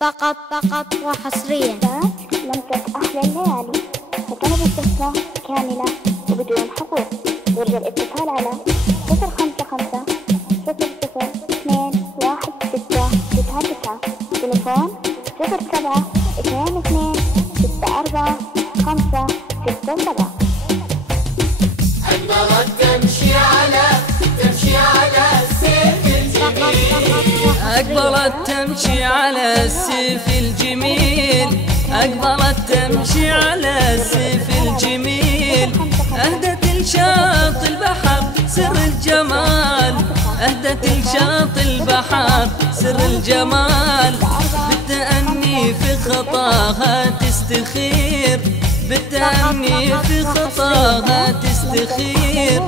فقط وحصريا لمسة أحلى الليالي وطلب الدفة كاملة وبدون حقوق. يرجى الاتصال على 055 00 216 تليفون 07 22 64 5 67. أجملت تمشي على السيف الجميل، أقبلت تمشي على السيف الجميل، أقبلت تمشي على السيف الجميل، أهدت لشاطئ البحر سر الجمال، أهدت لشاطئ البحر سر الجمال، بالتأني في خطاها تستخير، بالتأني في خطاها تستخير،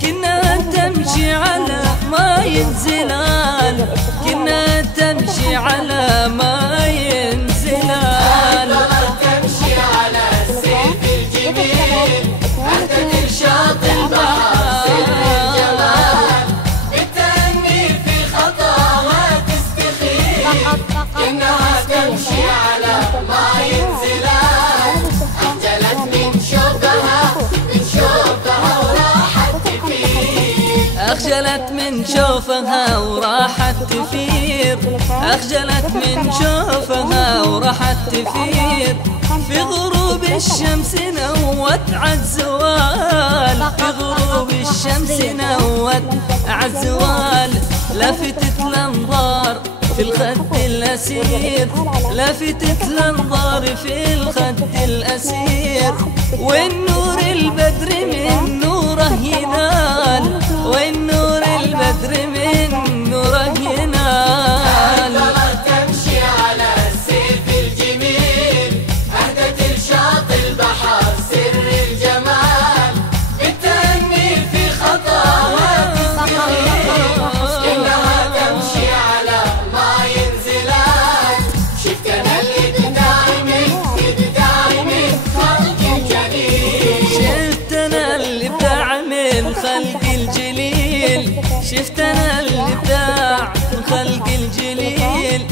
كنا تمشي على ماء زلال، كنا تمشي على ماء زلال. أقبلت تمشي على السيف الجميل، أهدت لشاطئ البحر سر الجمال، بالتأني في خطاها تستخير، كأنها تمشي على ماء زلال، أخجلت من شوفها وراحت تفير، أخجلت من شوفها وراحت تفير، أخجلت من شوفها وراحت تفير، في غروب الشمس نوت عالزوال، في غروب الشمس نوت عالزوال، لفتت الأنظار في الخد الأسير، لفتت الأنظار في الخد الأسير، والنور البدر من نوره ينال، والنور البدر من نوره ينال. أقبلت تمشي على السيف الجميل، أهدت لشاطئ البحر سر الجمال، بالتأني في خطاها تستخير، كأنها تمشي على ماء زلال، شفت أنا الإبداع من خلق الجليل، شفت أنا الإبداع من خلق الجليل، شفت أنا الإبداع من خلق الجليل،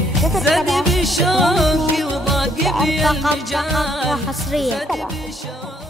زاد بشوقي وضاق بي المجال، وحصريا زاد بشوقي